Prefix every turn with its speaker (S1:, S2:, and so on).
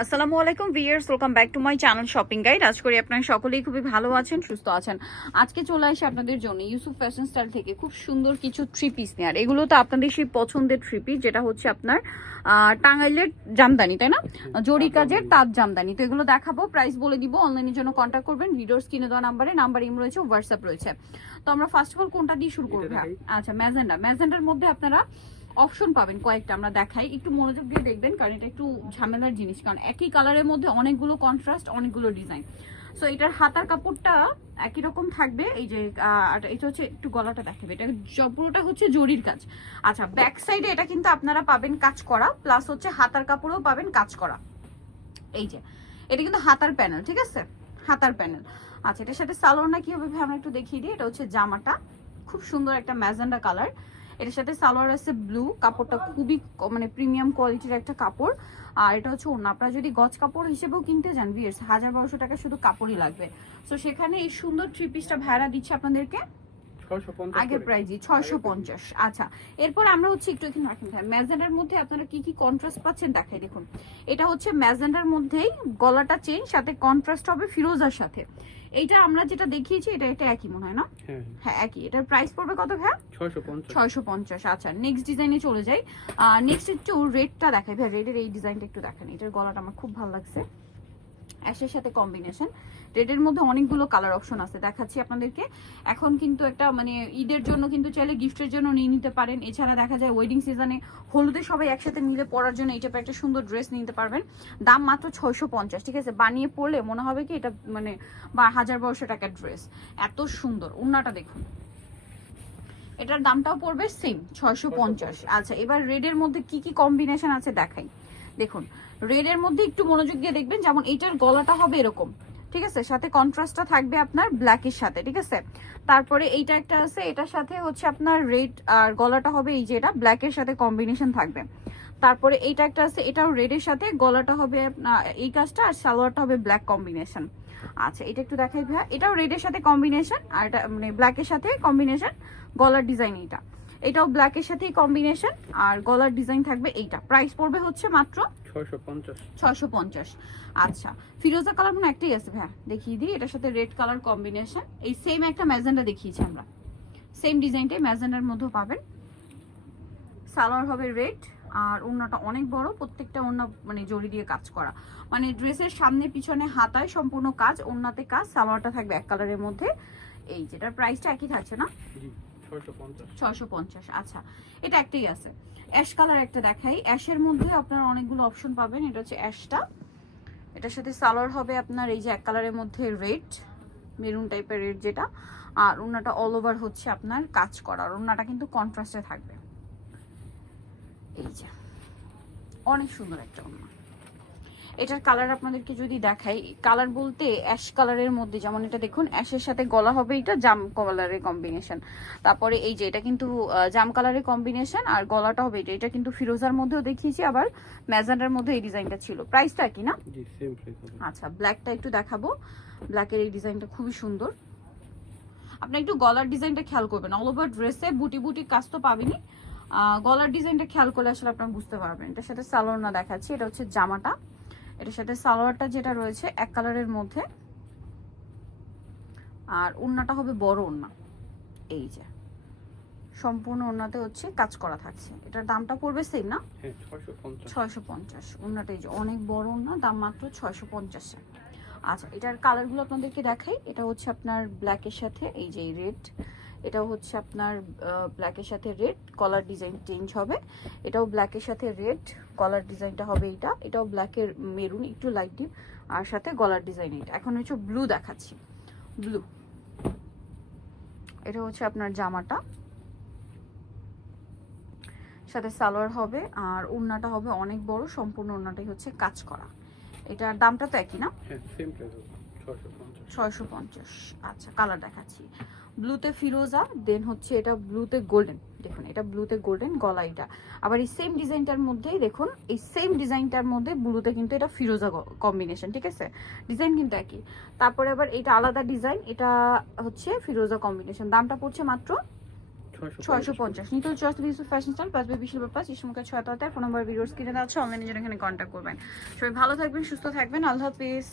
S1: আসসালামু আলাইকুম viewers welcome back to my channel shopping guide আজ করি আপনারা সকলেই খুবই ভালো আছেন সুস্থ আছেন। আজকে চলে আসি আপনাদের জন্য ইউসুফ ফ্যাশন স্টাইল থেকে খুব সুন্দর কিছু থ্রি পিস নেয়ার। এগুলো তো আপনাদের সেই পছন্দের থ্রি পিস যেটা হচ্ছে আপনার টাঙ্গাইলের জামদানি তাই না? জরি কাজের তাঁত জামদানি। তো এগুলো দেখাবো প্রাইস বলে দিব অনলাইনের জন্য কন্ট্যাক্ট করবেন। ভিডিওর স্ক্রিনে দেওয়া নাম্বারে নাম্বার ইম রয়েছে হোয়াটসঅ্যাপ রয়েছে। তো আমরা ফার্স্ট অফ অল কোনটা দিয়ে শুরু করব? আচ্ছা ম্যাজেন্ডা ম্যাজেন্ডার মধ্যে আপনারা অপশন পাবেন কয়েকটা, আমরা দেখাই। একটু মনোযোগ দিয়ে দেখবেন, কারণ এটা একটু ঝামেলার জিনিস, কারণ একই কালারের মধ্যে অনেকগুলো কন্ট্রাস্ট অনেকগুলো ডিজাইন সো এটার হাতার কাপড়টা একই রকম থাকবে, এই যে এটা হচ্ছে একটু গলাটা দেখাবে, এটা পুরোটা হচ্ছে জরির কাজ। আচ্ছা ব্যাক সাইডে এটা কিন্তু আপনারা পাবেন কাজ করা প্লাস হচ্ছে হাতার কাপড়েও পাবেন কাজ করা। এই যে, এটা কিন্তু হাতার প্যানেল ঠিক আছে? হাতার প্যানেল আচ্ছা এটার সাথে সালোয়ারটা কি হবে আমরা একটু দেখিয়ে দিই, এটা হচ্ছে জামাটা। খুব সুন্দর একটা ম্যাজেন্ডা কালার এটার সাথে সালোয়ার আছে ব্লু কাপড়টা খুবই মানে প্রিমিয়াম কোয়ালিটির একটা কাপড়। আর এটা হচ্ছে অন্য আপনারা যদি গজ কাপড় হিসেবেও কিনতে যান বিয়ার্স হাজার বারোশো টাকা শুধু কাপড়ই লাগবে। তো সেখানে এই সুন্দর থ্রি পিসটা ভাড়া দিচ্ছে আপনাদেরকে। আগের আচ্ছা এরপর আমরা হচ্ছে একটু এখানে রাখেন ভাই ম্যাজেন্ডার মধ্যে আপনারা কি কি কন্ট্রাস্ট পাচ্ছেন দেখাই দেখুন। এটা হচ্ছে ম্যাজেন্ডার মধ্যেই গলাটা চেন সাথে কন্ট্রাস্ট হবে ফিরোজার সাথে। এইটা আমরা যেটা দেখিয়েছি এটা এটা একই মনে হয় না?
S2: হ্যাঁ
S1: হ্যাঁ। একই। এটার প্রাইস পড়বে কত ভাই
S2: ছয়শো পঞ্চাশ।
S1: ছয়শো পঞ্চাশ। আচ্ছা নেক্সট ডিজাইনে চলে যাই। নেক্সট একটু রেডটা দেখাই। ভাই রেডের এই ডিজাইনটা একটু দেখেন। এটার গলাটা আমার খুব ভালো লাগছে। অ্যাশের সাথে কম্বিনেশন রেডের মধ্যে অনেকগুলো কালার অপশন আছে দেখাচ্ছি আপনাদেরকে। এখন কিন্তু একটা মানে ঈদের জন্য কিন্তু চাইলে গিফটের জন্য নিয়ে নিতে পারেন। এছাড়া দেখা যায় ওয়েডিং সিজনে হলুদে সবাই একসাথে মিলে পরার জন্য এটা একটা সুন্দর ড্রেস নিতে পারবেন। দাম মাত্র ছয়শো পঞ্চাশ ঠিক আছে? বানিয়ে পড়লে মনে হবে কি এটা মানে বা হাজার বারোশো টাকার ড্রেস এত সুন্দর উন্নাটা দেখুন। এটার দামটাও পড়বে সেম ছয়শো পঞ্চাশ। আচ্ছা এবার রেডের মধ্যে কি কি কম্বিনেশন আছে দেখাই। দেখুন রেডের মধ্যে একটু মনোযোগ দিয়ে দেখবেন যেমন এটার গলাটা হবে এরকম। ঠিক আছে? সাথে কন্ট্রাস্টটা থাকবে আপনার ব্ল্যাকের সাথে, ঠিক আছে? তারপরে এইটা একটা আছে, এটার সাথে হচ্ছে আপনার রেড আর গলাটা হবে এই যে এটা ব্ল্যাকের সাথে কম্বিনেশন থাকবে। তারপরে এইটা একটা আছে, এটাও রেডের সাথে, গলাটা হবে এই কাজটা আর সালোয়ারটা হবে ব্ল্যাক কম্বিনেশন আচ্ছা এটা একটু দেখাই ভাইয়া, এটাও রেডের সাথে কম্বিনেশন আর এটা মানে ব্ল্যাকের সাথে কম্বিনেশন গলার ডিজাইন এইটা। এটাও ব্ল্যাকের সাথেই কম্বিনেশন আর গলার ডিজাইন থাকবে এইটা। প্রাইস পড়বে হচ্ছে মাত্র
S2: ছয়শো পঞ্চাশ।
S1: আচ্ছা ফিরোজা কালার মনে একটাই আছে ভাইয়া। দেখিয়ে দিই এটার সাথে রেড কালার কম্বিনেশন এই সেম একটা ম্যাজেন্ডা দেখিয়েছি আমরা। সেম ডিজাইনটাই ম্যাজেন্ডার মধ্যেও পাবেন। সালোয়ার হবে রেড আর ওড়নাটা অনেক বড় প্রত্যেকটা ওড়না মানে জড়ি দিয়ে কাজ করা। মানে ড্রেসের সামনে পিছনে হাতায় সম্পূর্ণ কাজ ওড়নাতে কাজ সালোয়ারটা থাকবে এক কালারের মধ্যে। এই যেটার প্রাইসটা একই থাকছে না?
S2: জি ছয়শো পঞ্চাশ।
S1: ছয়শো পঞ্চাশ আচ্ছা। এটা একটাই আছে। অ্যাশ কালার একটা দেখাই। অ্যাশের মধ্যে আপনারা অনেকগুলো অপশন পাবেন। এটা হচ্ছে অ্যাশটা। এটার সাথে সালোয়ার হবে আপনার এই যে এক কালারের মধ্যে রেড, মেরুন টাইপের রেড যেটা। আর ওড়নাটা অল ওভার হচ্ছে আপনার কাজ করা। আর ওড়নাটা কিন্তু কন্ট্রাস্টে থাকবে। এই যে। অনেক সুন্দর একটা ওড়না। এটার কালার আপনাদেরকে যদি দেখাই কালার বলতে অ্যাশ কালারের মধ্যে যেমন এটা দেখুন অ্যাশের সাথে গলা হবে এটা জাম কালারের কম্বিনেশন তারপরে এই যে এটা কিন্তু জাম কালারের কম্বিনেশন আর গলাটা হবে এটা। এটা কিন্তু ফিরোজার মধ্যেও দেখিয়েছি আবার ম্যাজেন্ডার মধ্যে এই ডিজাইনটা ছিল। প্রাইসটা কি না?
S2: জি সেম প্রাইস
S1: আচ্ছা ব্ল্যাকটা একটু দেখাবো। ব্ল্যাকের এই ডিজাইনটা খুবই সুন্দর। আপনি একটু গলার ডিজাইনটা খেয়াল করবেন। অল ওভার ড্রেসে বুটি বুটি কাজ তো পাবেনি গলার ডিজাইনটা খেয়াল করলে আসলে আপনারা বুঝতে পারবেন। এটার সাথে সালোয়ার না দেখাচ্ছি এটা হচ্ছে জামাটা। এটার সাথে সালোয়ারটা যেটা রয়েছে এক কালারের মধ্যে। আর ওড়নাটা হবে বড় ওড়না। এই যে। সম্পূর্ণ ওড়নাতে হচ্ছে কাজ করা থাকছে। এটার দামটা পড়বে সেম না?
S2: হ্যাঁ ছয়শো পঞ্চাশ।
S1: ওনাটা এই যে অনেক বড় না দাম মাত্র ছয়শো পঞ্চাশে। আচ্ছা এটার কালারগুলো আপনাদেরকে দেখাই। এটা হচ্ছে আপনার ব্ল্যাকের সাথে এই যে রেড এটাও হচ্ছে আপনার ব্ল্যাকের সাথে রেড কলার ডিজাইন চেঞ্জ হবে। এটাও ব্ল্যাকের সাথে রেড কলার ডিজাইনটা হবে এটা এটাও ব্ল্যাকের মেরুন একটু লাইট ডিপ আর সাথে গলার ডিজাইন এটা এখন হচ্ছে ব্লু দেখাচ্ছি। ব্লু এটা হচ্ছে আপনার জামাটা। সাথে সালোয়ার হবে, আর ওড়নাটা হবে অনেক বড়, সম্পূর্ণ ওড়নাটাই হচ্ছে কাজ করা। এটার দামটা তো একই না?
S2: ছয়শো পঞ্চাশ।
S1: আচ্ছা কালার দেখাচ্ছি। ব্লুতে ফিরোজা দেন হচ্ছে এটা ব্লুতে গোল্ডেন দেখুন এটা ব্লুতে গোল্ডেন গলা এটা। আবার এই সেম ডিজাইনটার মধ্যেই দেখুন এই সেম ডিজাইনটার মধ্যে ব্লুতে কিন্তু এটা ফিরোজা কম্বিনেশন ঠিক আছে? ডিজাইন কিন্তু একই। তারপরে আবার এটা আলাদা ডিজাইন এটা হচ্ছে ফিরোজা কম্বিনেশন দামটা পড়ছে মাত্র
S2: ছয়শো
S1: পঞ্চাশ। নিতল চয়েস ফ্যাশন স্টাইল ছয় ফোন নম্বর ভিডিওস কিনে দেওয়া অনলাইনে জন্য এখানে কন্ট্যাক্ট করবেন। সবাই ভালো থাকবেন সুস্থ থাকবেন আল্লাহ হাফিজ।